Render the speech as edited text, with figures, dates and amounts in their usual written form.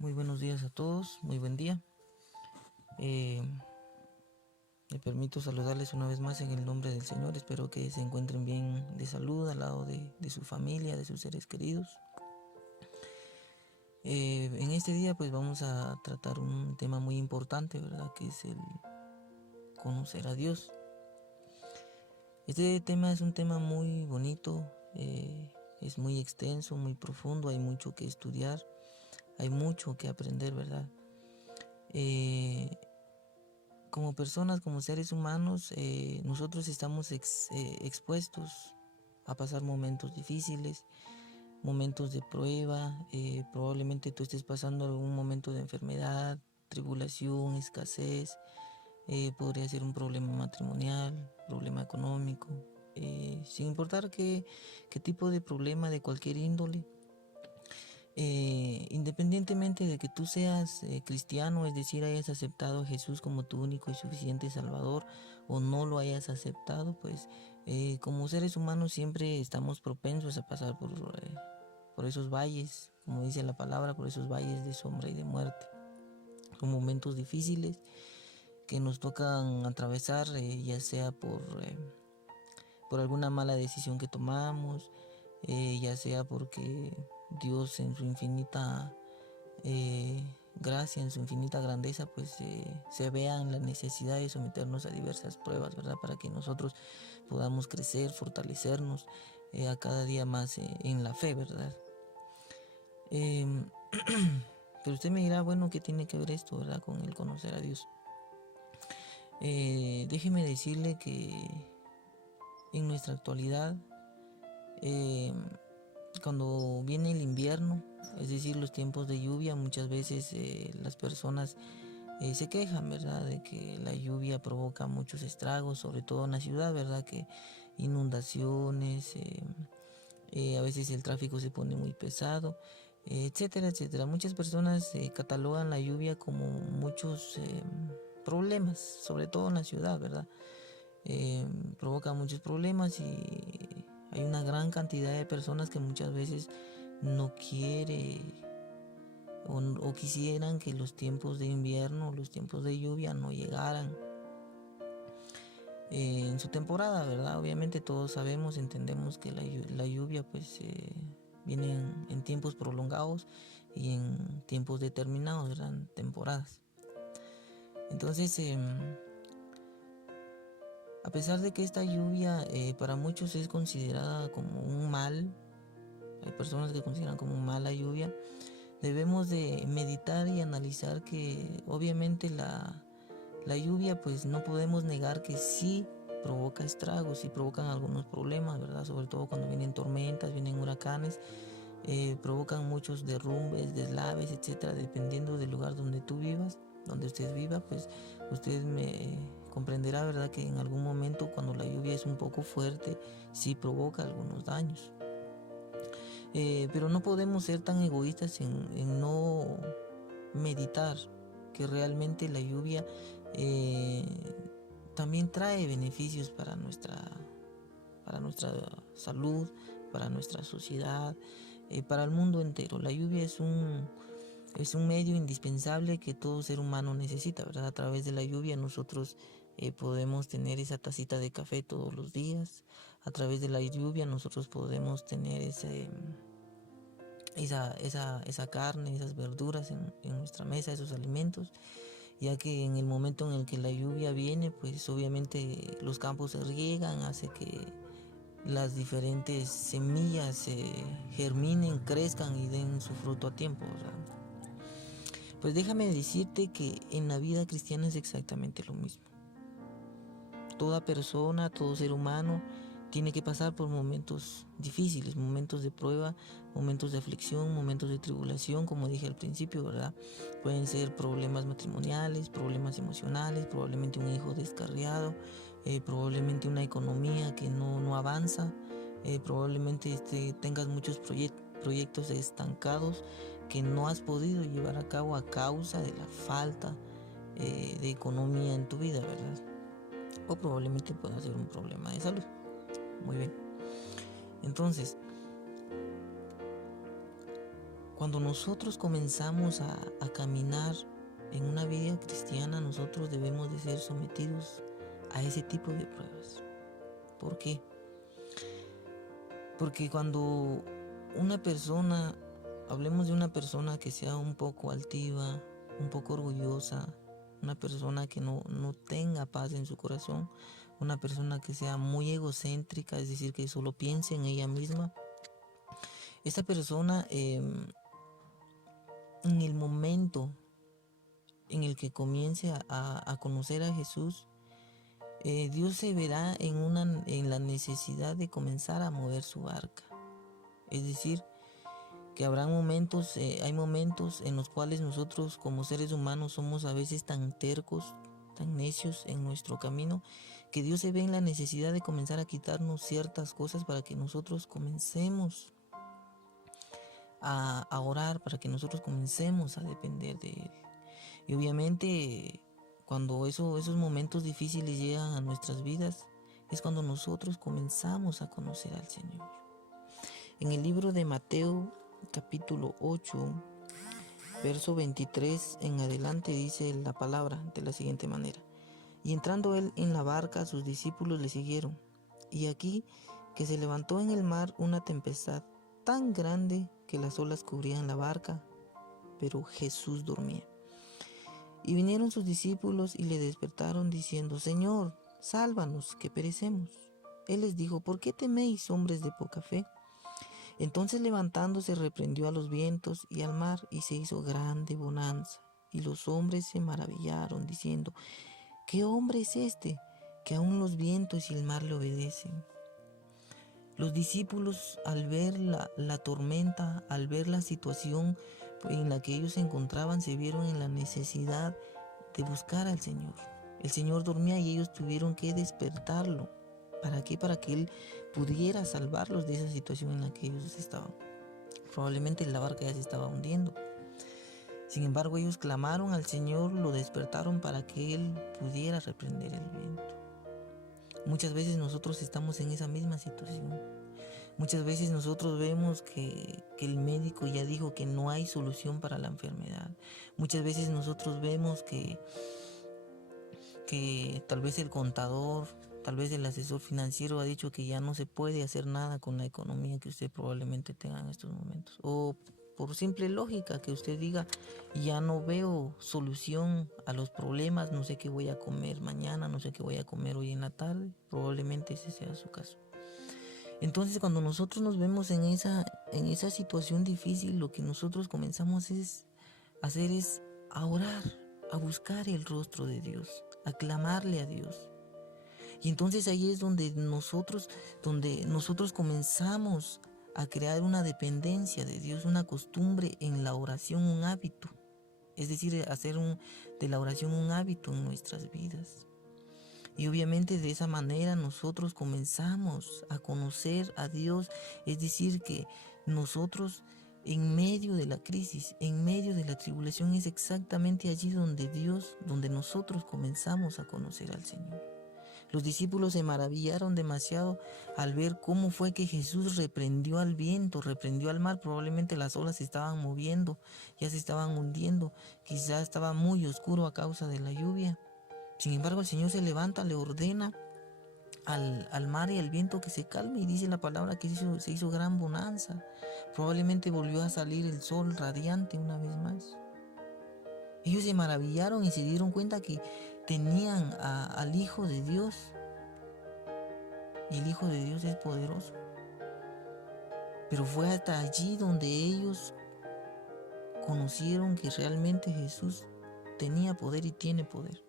Muy buenos días a todos, muy buen día. Eh, Me permito saludarles una vez más en el nombre del Señor. Espero que se encuentren bien de salud al lado de su familia, de sus seres queridos. En este día pues vamos a tratar un tema muy importante, ¿verdad? Que es el conocer a Dios. Este tema es un tema muy bonito, es muy extenso, muy profundo, hay mucho que estudiar, hay mucho que aprender, ¿verdad? Como personas, como seres humanos, nosotros estamos expuestos a pasar momentos difíciles, momentos de prueba. Probablemente tú estés pasando algún momento de enfermedad, tribulación, escasez. Podría ser un problema matrimonial, problema económico, sin importar qué tipo de problema de cualquier índole. Independientemente de que tú seas cristiano, es decir, hayas aceptado a Jesús como tu único y suficiente Salvador, o no lo hayas aceptado, pues como seres humanos siempre estamos propensos a pasar por esos valles, como dice la palabra, por esos valles de sombra y de muerte. Son momentos difíciles que nos tocan atravesar, ya sea por alguna mala decisión que tomamos, ya sea porque Dios en su infinita gracia, en su infinita grandeza, pues se vean la necesidad de someternos a diversas pruebas, ¿verdad? Para que nosotros podamos crecer, fortalecernos a cada día más en la fe, ¿verdad? Eh, pero usted me dirá, bueno, ¿qué tiene que ver esto, ¿verdad? Con el conocer a Dios. Déjeme decirle que en nuestra actualidad, eh, cuando viene el invierno, es decir, los tiempos de lluvia, muchas veces las personas se quejan, ¿verdad? De que la lluvia provoca muchos estragos, sobre todo en la ciudad, ¿verdad? Que inundaciones, a veces el tráfico se pone muy pesado, etcétera, etcétera. Muchas personas catalogan la lluvia como muchos problemas, sobre todo en la ciudad, ¿verdad? Provoca muchos problemas y hay una gran cantidad de personas que muchas veces no quiere o quisieran que los tiempos de invierno, los tiempos de lluvia no llegaran en su temporada, ¿verdad? Obviamente todos sabemos, entendemos que la lluvia pues viene en tiempos prolongados y en tiempos determinados, ¿verdad? En temporadas. Entonces, a pesar de que esta lluvia para muchos es considerada como un mal, hay personas que consideran como un mal la lluvia, debemos de meditar y analizar que obviamente la lluvia pues no podemos negar que sí provoca estragos, sí provocan algunos problemas, ¿verdad? Sobre todo cuando vienen tormentas, vienen huracanes, provocan muchos derrumbes, deslaves, etcétera, dependiendo del lugar donde tú vivas, donde usted viva, pues usted me comprenderá, ¿verdad? Que en algún momento cuando la lluvia es un poco fuerte, sí provoca algunos daños. Pero no podemos ser tan egoístas en no meditar que realmente la lluvia eh, también trae beneficios para nuestra salud, para nuestra sociedad, para el mundo entero. La lluvia es un medio indispensable que todo ser humano necesita, ¿verdad? A través de la lluvia nosotros podemos tener esa tacita de café todos los días. A través de la lluvia nosotros podemos tener esa carne, esas verduras en nuestra mesa, esos alimentos, ya que en el momento en el que la lluvia viene, pues obviamente los campos se riegan, hace que las diferentes semillas germinen, crezcan y den su fruto a tiempo, ¿verdad? Pues déjame decirte que en la vida cristiana es exactamente lo mismo. Toda persona, todo ser humano tiene que pasar por momentos difíciles, momentos de prueba, momentos de aflicción, momentos de tribulación, como dije al principio, ¿verdad? Pueden ser problemas matrimoniales, problemas emocionales, probablemente un hijo descarriado, probablemente una economía que no avanza, probablemente tengas muchos proyectos estancados que no has podido llevar a cabo a causa de la falta de economía en tu vida, ¿verdad? O probablemente pueda ser un problema de salud. Muy bien. Entonces, Cuando nosotros comenzamos a caminar en una vida cristiana, nosotros debemos de ser sometidos a ese tipo de pruebas. ¿Por qué? Porque cuando una persona, hablemos de una persona que sea un poco altiva, un poco orgullosa, una persona que no tenga paz en su corazón, una persona que sea muy egocéntrica, es decir, que solo piense en ella misma, esta persona en el momento en el que comience a conocer a Jesús, Dios se verá en la necesidad de comenzar a mover su barca. Es decir, que habrá momentos, hay momentos en los cuales nosotros como seres humanos somos a veces tan tercos, tan necios en nuestro camino, que Dios se ve en la necesidad de comenzar a quitarnos ciertas cosas para que nosotros comencemos a orar, para que nosotros comencemos a depender de Él. Y obviamente cuando esos momentos difíciles llegan a nuestras vidas, es cuando nosotros comenzamos a conocer al Señor. En el libro de Mateo, capítulo 8, verso 23 en adelante, dice la palabra de la siguiente manera: y entrando él en la barca, sus discípulos le siguieron. Y aquí que se levantó en el mar una tempestad tan grande que las olas cubrían la barca, pero Jesús dormía. Y vinieron sus discípulos y le despertaron diciendo: Señor, sálvanos, que perecemos. Él les dijo: ¿por qué teméis, hombres de poca fe? Entonces levantándose reprendió a los vientos y al mar, y se hizo grande bonanza. Y los hombres se maravillaron, diciendo: ¿qué hombre es este, que aun los vientos y el mar le obedecen? Los discípulos, al ver la tormenta, al ver la situación en la que ellos se encontraban, se vieron en la necesidad de buscar al Señor. El Señor dormía y ellos tuvieron que despertarlo. ¿Para qué? Para que Él pudiera salvarlos de esa situación en la que ellos estaban. Probablemente la barca ya se estaba hundiendo. Sin embargo, ellos clamaron al Señor, lo despertaron para que Él pudiera reprender el viento. Muchas veces nosotros estamos en esa misma situación. Muchas veces nosotros vemos que el médico ya dijo que no hay solución para la enfermedad. Muchas veces nosotros vemos que tal vez el contador, tal vez el asesor financiero ha dicho que ya no se puede hacer nada con la economía que usted probablemente tenga en estos momentos. O por simple lógica, que usted diga: ya no veo solución a los problemas, no sé qué voy a comer mañana, no sé qué voy a comer hoy en la tarde. Probablemente ese sea su caso. Entonces, cuando nosotros nos vemos en esa situación difícil, lo que nosotros comenzamos a hacer es a orar, a buscar el rostro de Dios, a clamarle a Dios. Y entonces ahí es donde nosotros comenzamos a crear una dependencia de Dios, una costumbre en la oración, un hábito. Es decir, hacer de la oración un hábito en nuestras vidas. Y obviamente de esa manera nosotros comenzamos a conocer a Dios. Es decir, que nosotros en medio de la crisis, en medio de la tribulación, es exactamente allí donde nosotros comenzamos a conocer al Señor. Los discípulos se maravillaron demasiado al ver cómo fue que Jesús reprendió al viento, reprendió al mar. Probablemente las olas se estaban moviendo, ya se estaban hundiendo, quizás estaba muy oscuro a causa de la lluvia. Sin embargo, el Señor se levanta, le ordena al mar y al viento que se calme, y dice la palabra que se hizo gran bonanza. Probablemente volvió a salir el sol radiante una vez más. Ellos se maravillaron y se dieron cuenta que tenían al Hijo de Dios, y el Hijo de Dios es poderoso. Pero fue hasta allí donde ellos conocieron que realmente Jesús tenía poder y tiene poder.